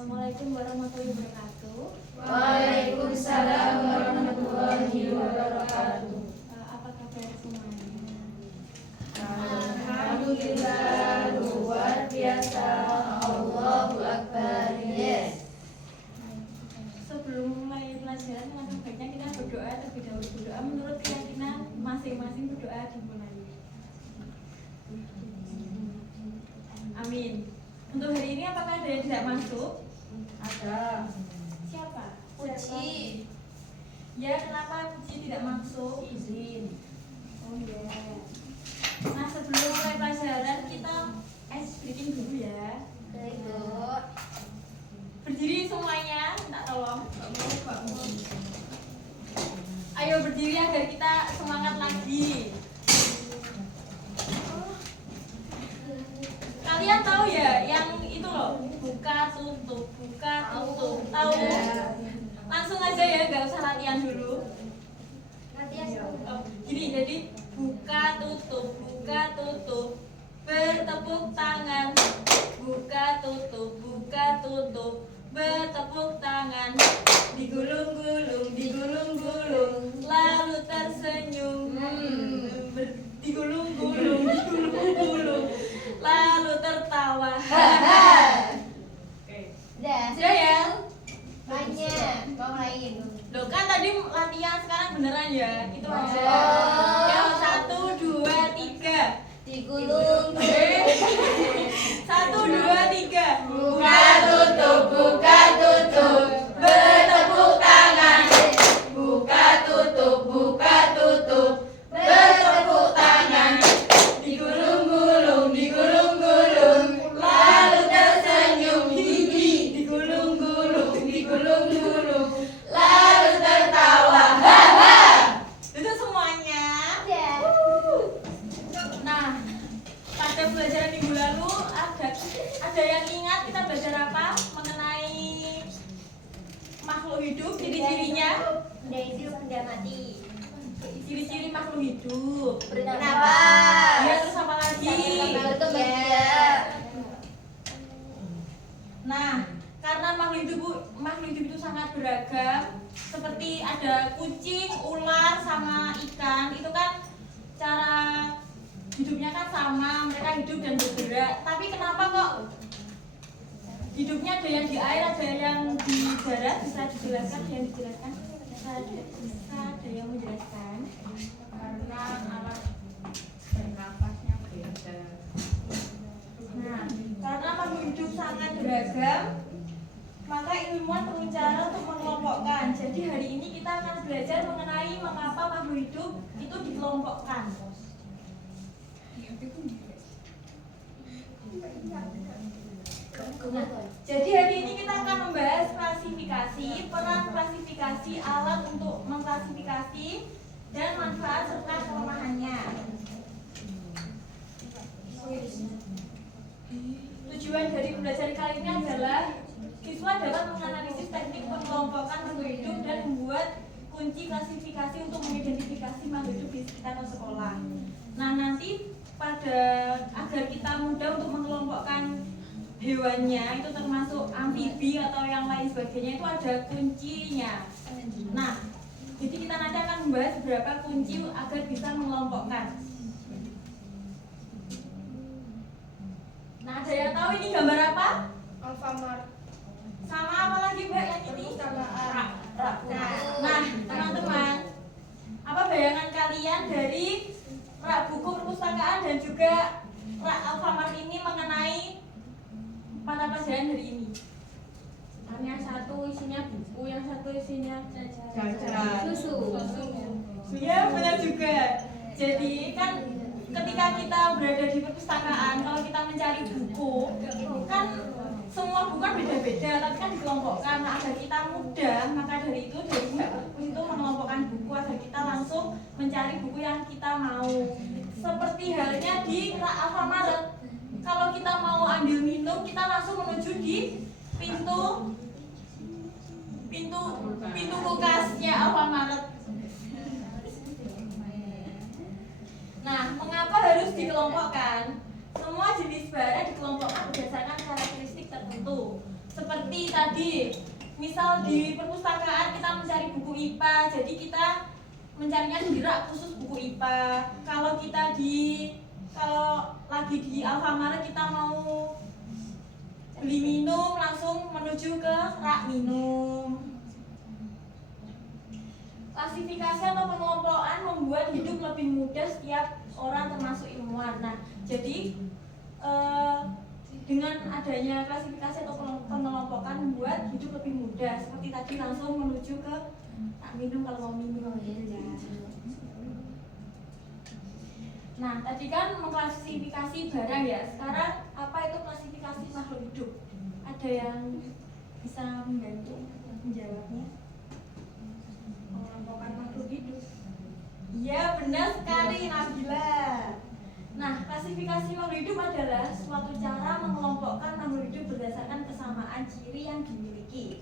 Assalamualaikum warahmatullahi wabarakatuh. Waalaikumsalam warahmatullahi wabarakatuh. Apa kabar semuanya? Alhamdulillah, luar biasa. Allahu Akbar. Yes. Sebelum mulai pelajaran, langkah baiknya kita berdoa terlebih dahulu. Berdoa menurut keyakinan masing-masing, berdoa dimulai. Amin. Untuk hari ini apakah ada yang tidak masuk? Ada. Siapa? Puji. Ya, kenapa Puji tidak masuk? Izin. Oh ya. Nah, sebelum mulai pelajaran kita ice breaking dulu ya. Baik, Bu. Berdiri semuanya, minta tolong. Ayo berdiri agar kita semangat lagi. Kalian tahu ya yang itu loh, buka tutup. Tahu? Langsung aja ya, nggak usah latihan dulu. Gini, jadi buka tutup, bertepuk tangan. Buka tutup, bertepuk tangan. Digulung-gulung, lalu tersenyum. Digulung-gulung, lalu tertawa. Oke. Sudah ya? Banyak. Mau lain. Loh kan tadi latihan, sekarang beneran ya? Itu aja. Ya, 1, 2, 3. Digulung. 1, 2, 3. Buka tutup, bertepuk tangan. Buka tutup, bertepuk tangan. Digulung-gulung, lalu tersenyum. Digulung-gulung, lalu tertawa. Itu semuanya. Nah, pada pelajaran minggu lalu ada yang ingat kita belajar apa mengenai makhluk hidup, ciri-cirinya? Benda hidup, benda mati. Ciri-ciri makhluk hidup. Bernafas. Ya, terus apa lagi? Berkembang biak. Nah, karena makhluk hidup itu sangat beragam, seperti ada kucing, ular, sama ikan, itu kan cara hidupnya kan sama, mereka hidup dan bergerak. Tapi kenapa kok hidupnya ada yang di air, ada yang di darat? Bisa dijelaskan? Ada yang menjelaskan? Karena alat bernafasnya beda. Nah, karena makhluk hidup sangat beragam, maka ilmuwan perlu cara untuk mengelompokkan. Jadi hari ini kita akan belajar mengenai mengapa makhluk hidup itu dikelompokkan. Nah, jadi hari ini kita akan membahas klasifikasi, peran klasifikasi, alat untuk mengklasifikasi, dan manfaat serta kelemahannya. Tujuan dari pembelajaran kali ini adalah siswa dapat menganalisis teknik pengelompokan makhluk hidup dan membuat kunci klasifikasi untuk mengidentifikasi makhluk hidup di sekitar sekolah. Nah, nanti agar kita mudah untuk mengelompokkan hewannya, itu termasuk amfibi atau yang lain sebagainya, itu ada kuncinya. Nah, jadi kita nanti akan membahas beberapa kunci agar bisa mengelompokkan. Nah, ada yang tahu ini gambar apa? Alfamart. Sama apa lagi Mbak yang ini? Nah, teman-teman, apa bayangan kalian dari rak buku perpustakaan dan juga rak Alfamart ini mengenai mata pelajaran hari ini? Yang satu isinya buku, yang satu isinya Jajan. susu. Ya, benar juga. Jadi kan ketika kita berada di perpustakaan, kalau kita mencari buku, kan semua buku kan beda-beda, tapi kan dikelompokkan. Nah, agar kita mudah, maka dari itu Mbak Perpus itu mengelompokkan buku agar kita langsung mencari buku yang kita mau. Seperti halnya di Alfamart. Kalau kita mau ambil minum, kita langsung menuju di pintu kulkasnya Alfamart. Nah, mengapa harus dikelompokkan? Semua jenis barang dikelompokkan berdasarkan karakteristik tertentu. Seperti tadi, misal di perpustakaan kita mencari buku IPA, jadi kita mencarinya di rak khusus buku IPA. Kalau lagi di Alfamart kita mau beli minum, langsung menuju ke rak minum. Klasifikasi atau pengelompokan membuat hidup lebih mudah setiap orang termasuk ilmuwan. Nah, jadi dengan adanya klasifikasi atau pengelompokan membuat hidup lebih mudah. Seperti tadi langsung menuju ke rak minum kalau mau minum gitu ya. Nah, tadi kan mengklasifikasi barang ya. Sekarang apa itu klasifikasi makhluk hidup? Ada yang bisa membantu menjawabnya? Mengelompokkan makhluk hidup. Iya, benar sekali Nabila. Nah, klasifikasi makhluk hidup adalah suatu cara mengelompokkan makhluk hidup berdasarkan kesamaan ciri yang dimiliki.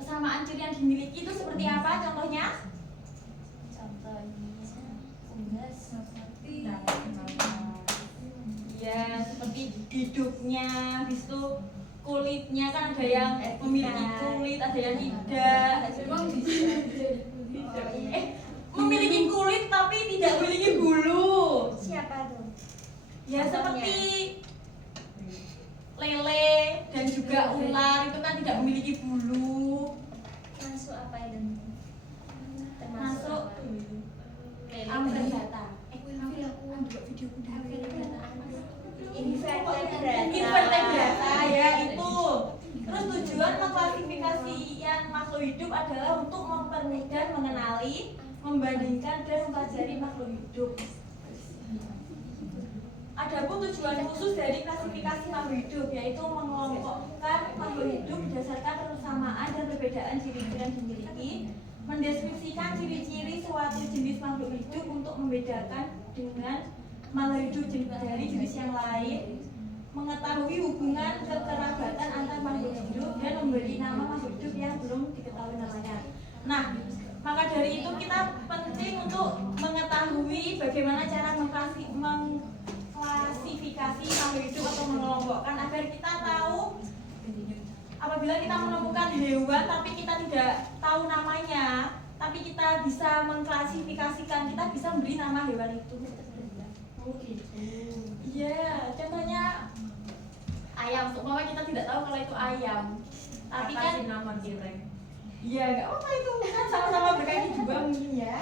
Kesamaan ciri yang dimiliki itu seperti apa contohnya? Ya, seperti hidupnya, habis itu kulitnya kan ada yang memiliki kulit, ada yang tidak. Memiliki kulit tapi tidak memiliki bulu. Siapa tuh? Ya seperti lele dan juga ular itu kan tidak memiliki bulu. Masuk apa itu? Masuk ambrata. Invertebrata ya itu. Terus tujuan mengklasifikasikan makhluk hidup adalah untuk mempermudah mengenali, membandingkan dan mempelajari makhluk hidup. Adapun tujuan khusus dari klasifikasi makhluk hidup yaitu mengelompokkan makhluk hidup berdasarkan persamaan dan perbedaan ciri-ciri yang dimiliki, mendeskripsikan ciri-ciri suatu jenis makhluk hidup untuk membedakan dengan makhluk hidup dari jenis yang lain, mengetahui hubungan kekerabatan antar makhluk hidup dan memberi nama makhluk hidup yang belum diketahui namanya. Nah, maka dari itu kita penting untuk mengetahui bagaimana cara mengklasifikasi makhluk hidup atau mengelompokkan agar kita tahu apabila kita menemukan hewan tapi kita tidak tahu namanya, tapi kita bisa mengklasifikasikan, kita bisa memberi nama hewan itu. Oh gitu. Iya, contohnya ayam. Umpama kita tidak tahu kalau itu ayam, tapi kan nama cireng. iya, nggak apa itu kan sama-sama berkaki juga mungkin ya.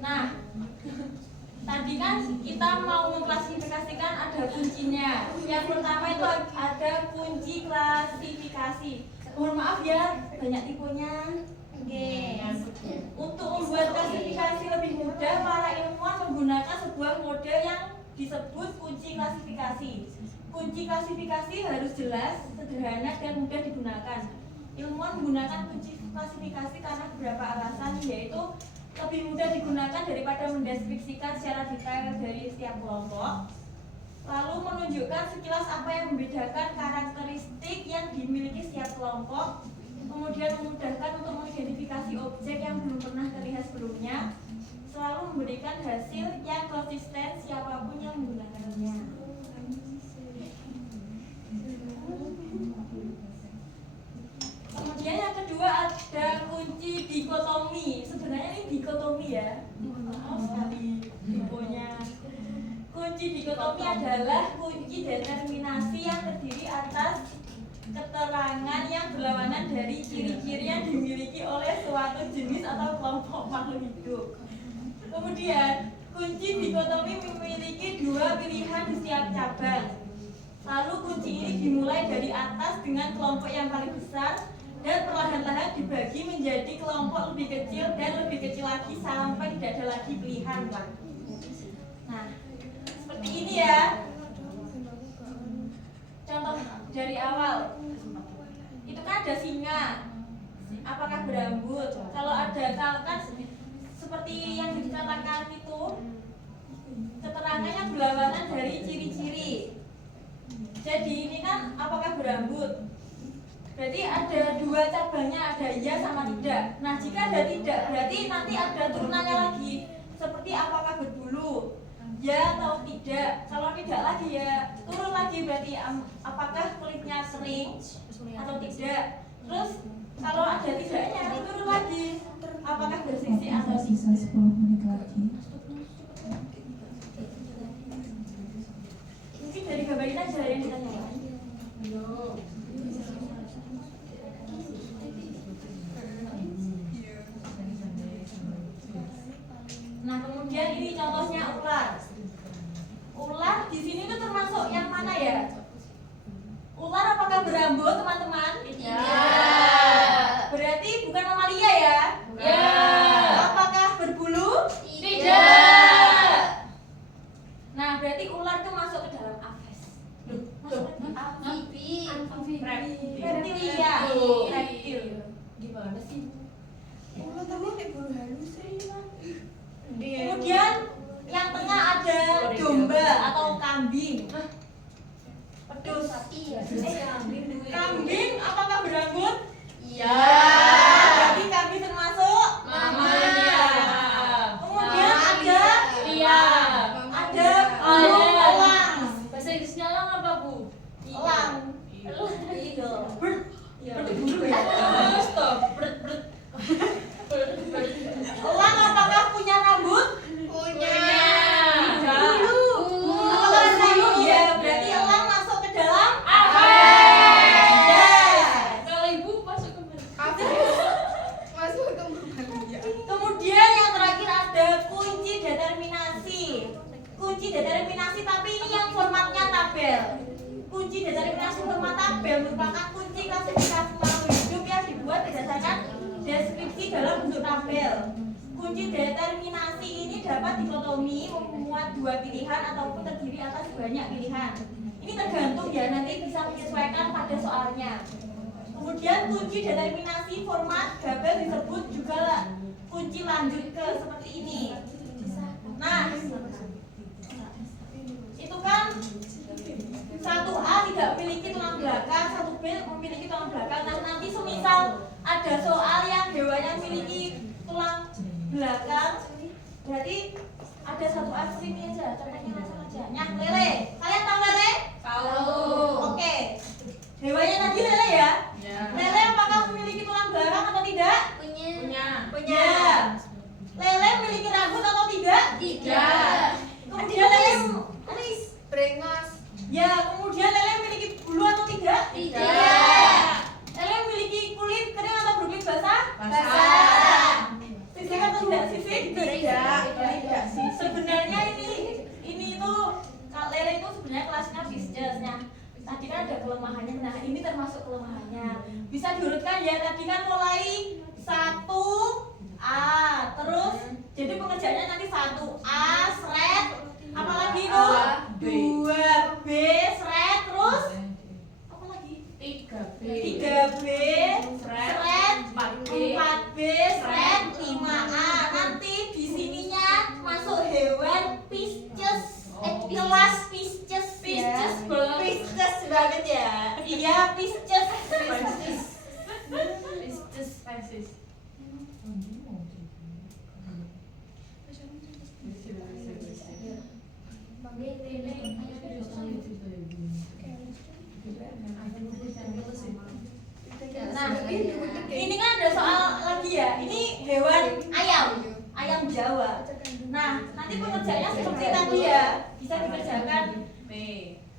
Nah, tadi kan kita mau mengklasifikasikan ada kuncinya. Yang pertama itu ada kunci klasifikasi. Mohon maaf ya, banyak tipenya. Untuk membuat klasifikasi lebih mudah, para ilmuwan menggunakan sebuah model yang disebut kunci klasifikasi. Kunci klasifikasi harus jelas, sederhana, dan mudah digunakan. Ilmuwan menggunakan kunci klasifikasi karena beberapa alasan, yaitu lebih mudah digunakan daripada mendeskripsikan secara detail dari setiap kelompok. Lalu menunjukkan sekilas apa yang membedakan karakteristik yang dimiliki setiap kelompok. Kemudian memudahkan untuk mengidentifikasi objek yang belum pernah terlihat sebelumnya. Selalu memberikan hasil yang konsisten siapapun yang menggunakannya. Kemudian yang kedua ada kunci dikotomi. Sebenarnya ini dikotomi ya. Maaf sekali infonya. Kunci dikotomi adalah kunci determinasi yang terdiri atas keterangan yang berlawanan dari ciri-ciri yang dimiliki oleh suatu jenis atau kelompok makhluk hidup. Kemudian, kunci dikotomi memiliki dua pilihan di setiap cabang. Lalu kunci ini dimulai dari atas dengan kelompok yang paling besar dan perlahan-lahan dibagi menjadi kelompok lebih kecil dan lebih kecil lagi sampai tidak ada lagi pilihan. Nah, seperti ini ya. Contoh dari awal, itu kan ada singa, apakah berambut? Kalau ada kan seperti yang dikatakan itu, keterangannya berlawanan dari ciri-ciri. Jadi ini kan apakah berambut? Berarti ada dua cabangnya, ada iya sama tidak. Nah jika ada tidak, berarti nanti ada turunannya lagi, seperti apakah berbulu. ya atau tidak. Kalau tidak lagi ya turun lagi, berarti apakah kulitnya kering atau tidak. Terus kalau ada tidaknya turun lagi, apakah bersisi atau sisa tidak. 10 menit lagi. Mungkin dari gambar ini aja yang ditanyakan. Nah, kemudian ini contohnya ular. Ular di sini tuh termasuk yang mana ya? Ular apakah berambut, teman-teman? Tidak. Berarti bukan mamalia ya? Ya. Apakah berbulu? Tidak. Nah, berarti ular tuh masuk ke dalam aves. Masuk ke reptilia. Reptil. Gimana sih? Oh, tapi kayak bulu halus sih. Kemudian yang tengah ada domba atau kambing. Pedus. Kambing apakah berambut? Iya. Berarti kambing termasuk Mamalia. Kemudian ada Iya. ada burung elang. Bahasa Inggrisnya elang apa, Bu? Elang. Bird. Berarti burung ya. Stop. Elang apakah punya rambut? Punya. Apakah bulu? Ya, berarti elang masuk ke dalam Aves. ya. Kalau Ibu masuk ke mana? Masuk ke mamalia. Kemudian yang terakhir ada kunci determinasi. Kunci determinasi, tapi ini yang formatnya tabel. Kunci determinasi format tabel merupakan kunci klasifikasi makhluk hidup yang dibuat berdasarkan deskripsi dalam bentuk tabel. Kunci determinasi ini dapat dikotomi, memuat dua pilihan ataupun terdiri atas banyak pilihan. Ini tergantung ya, nanti bisa menyesuaikan pada soalnya. Kemudian kunci determinasi format tabel disebut juga lah kunci lanjut ke seperti ini. Nah, itu kan 1A tidak memiliki tulang belakang, 1B memiliki tulang belakang. Nah, nanti semisal ada soal yang hewannya memiliki tulang belakang, berarti ada 1A ini aja, contohnya langsung aja. Nah, lele. Kalian tahu lele? Tahu. Oke. Hewannya tadi lele ya? Ya. Lele apakah memiliki tulang belakang atau tidak? Punya. Punya. Lele memiliki rambut atau tidak? Tidak. Kemudian lele Brengos. ya, kemudian lele memiliki bulu atau tidak? Tidak. Lele memiliki kulit kering atau berkulit basah? Basah. Sisik atau tidak sisik? Tidak sih. Sebenarnya ini tuh lele itu sebenarnya kelasnya Pisces. Nah, tadi kan ada kelemahannya. Nah, ini termasuk kelemahannya. Bisa diurutkan ya. Tadi kan mulai 1A, terus jadi pengerjaannya nanti 1A seret, apalagi itu 2B seret, terus apa lagi? 3B. 3B seret, 4B seret, 5A. Nanti di sininya masuk hewan Pisces. Kelas Pisces. Pisces ya. banget. Pisces banget ya. Iya, Pisces. Pisces. Nah, ini kan ada soal lagi ya. Ini hewan ayam, ayam Jawa. Nah, nanti pengerjaannya seperti tadi ya, bisa dikerjakan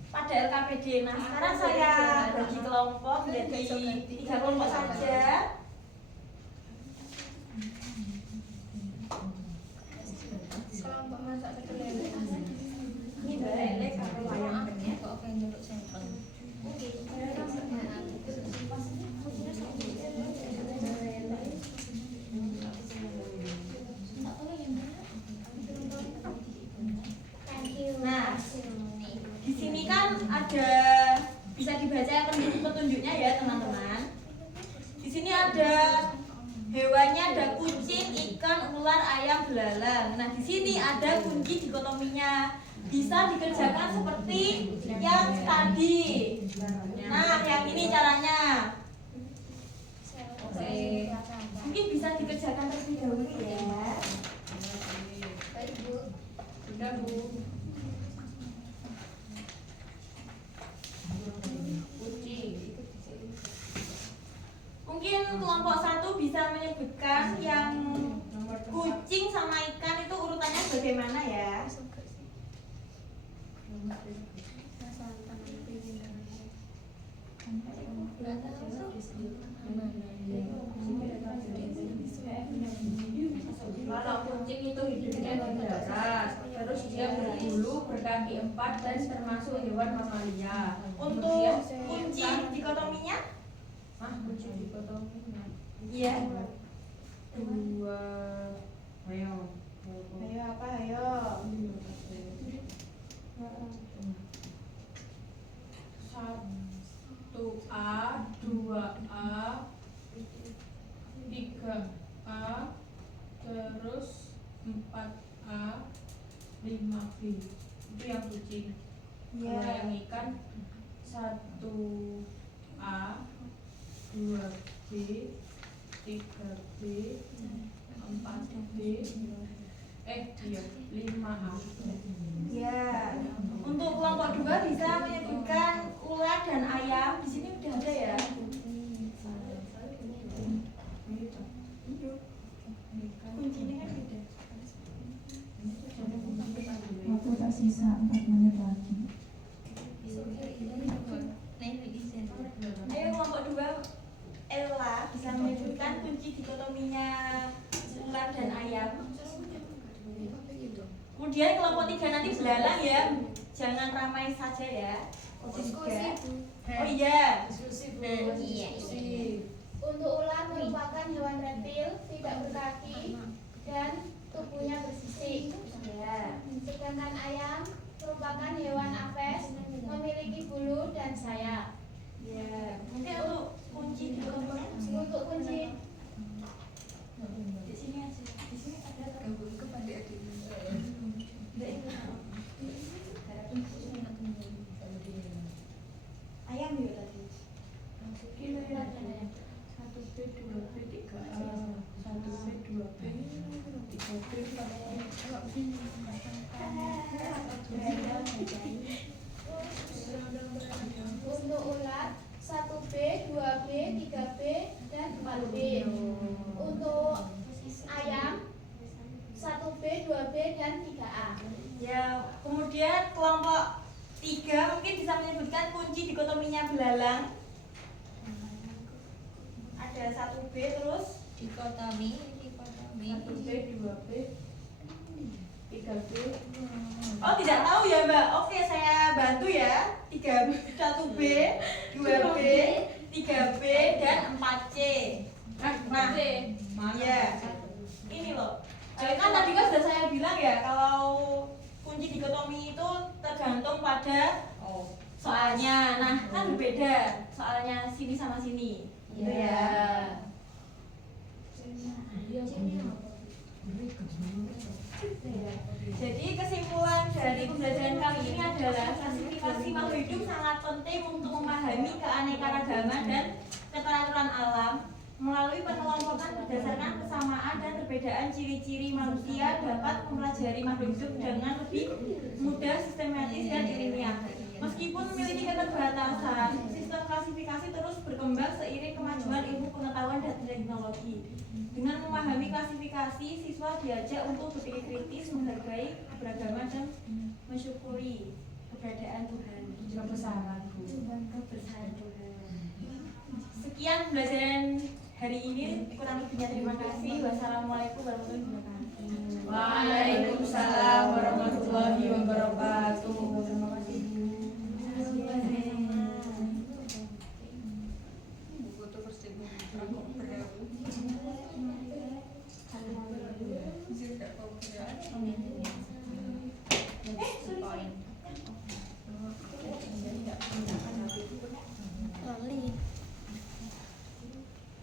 pada LKPD. Nah, sekarang saya bagi kelompok menjadi 3 kelompok saja. Kelompok masak kedelai. Ini lele kalau ayamnya. Kok pengen duduk sampel. Nah, di sini kan ada, bisa dibaca petunjuknya ya teman-teman. Di sini ada hewannya, ada kucing, ikan, ular, ayam, belalang. Nah, di sini ada kunci dikotominya. Bisa dikerjakan seperti yang tadi. Nah, yang ini caranya. Mungkin bisa dikerjakan terlebih dahulu ya. Baik, Bu. Sudah, Bu. Kalau kucing itu hidupnya di darat, terus dia berbulu, berkaki 4 dan termasuk hewan mamalia. Untuk kunci dikotominya? Kunci dikotominya. Iya. 2 ayo. Ayo apa ayo? 1A, 2A, 3A, terus 4A, 5B. Itu yang kucing. Iya. Kalau yang ikan 1A, 2B, 3B, 4B, 5A. Ya. Untuk kelompok 2 bisa menyebutkan ular dan ayam. Di sini udah ada ya. Kuncinya kan beda. Waktu tersisa 4 menit lagi. Ayo kelompok 2 Ella bisa menyebutkan kunci dikotominya ular dan ayam. Kemudian kelompok 3 nanti belalang ya. Jangan ramai saja ya. Kelompok 3. Oh iya. Untuk ular merupakan hewan reptil, tidak berkaki dan tubuhnya bersisik. Ya. Sedangkan ayam merupakan hewan apes, memiliki bulu dan sayap. Ya. Mungkin untuk kunci dikotominya Untuk kunci di sini aja. Di sini ada ayam ya tadi. 1B, 2B, 3A, 1B, 2B, 3B, 4B. untuk ular 1B, 2B, 3B, dan 4B. Untuk ayam 1B, 2B, dan 3A. Ya, kemudian kelompok 3 mungkin bisa menyebutkan kunci dikotominya belalang. Ada 1B terus Dikotomi. 1B, 2B, 3B. oh tidak tahu ya Mbak. Oke, saya bantu ya. 1B, 2B, 3B, dan 4C. Nah, ya. Ini loh. Kan tadi kan sudah saya bilang ya kalau kunci dikotomi itu tergantung pada soalnya. Nah, kan berbeda soalnya sini sama sini. Gitu ya. Jadi kesimpulan dari pembelajaran kali ini adalah klasifikasi makhluk hidup sangat penting untuk memahami keanekaragaman dan keteraturan alam. Melalui pengelompokan berdasarkan kesamaan dan perbedaan ciri-ciri manusia dapat mempelajari makhluk hidup dengan lebih mudah, sistematis, dan ilmiah. Meskipun memiliki keterbatasan, sistem klasifikasi terus berkembang seiring kemajuan ilmu pengetahuan dan teknologi. Dengan memahami klasifikasi, siswa diajak untuk berpikir kritis, menghargai keberagaman dan mensyukuri keberadaan Tuhan. Kebesaran. Kebesaran Tuhan. Sekian pembelajaran hari ini, kurang lebihnya terima kasih. Wassalamualaikum warahmatullahi wabarakatuh. Waalaikumsalam warahmatullahi wabarakatuh.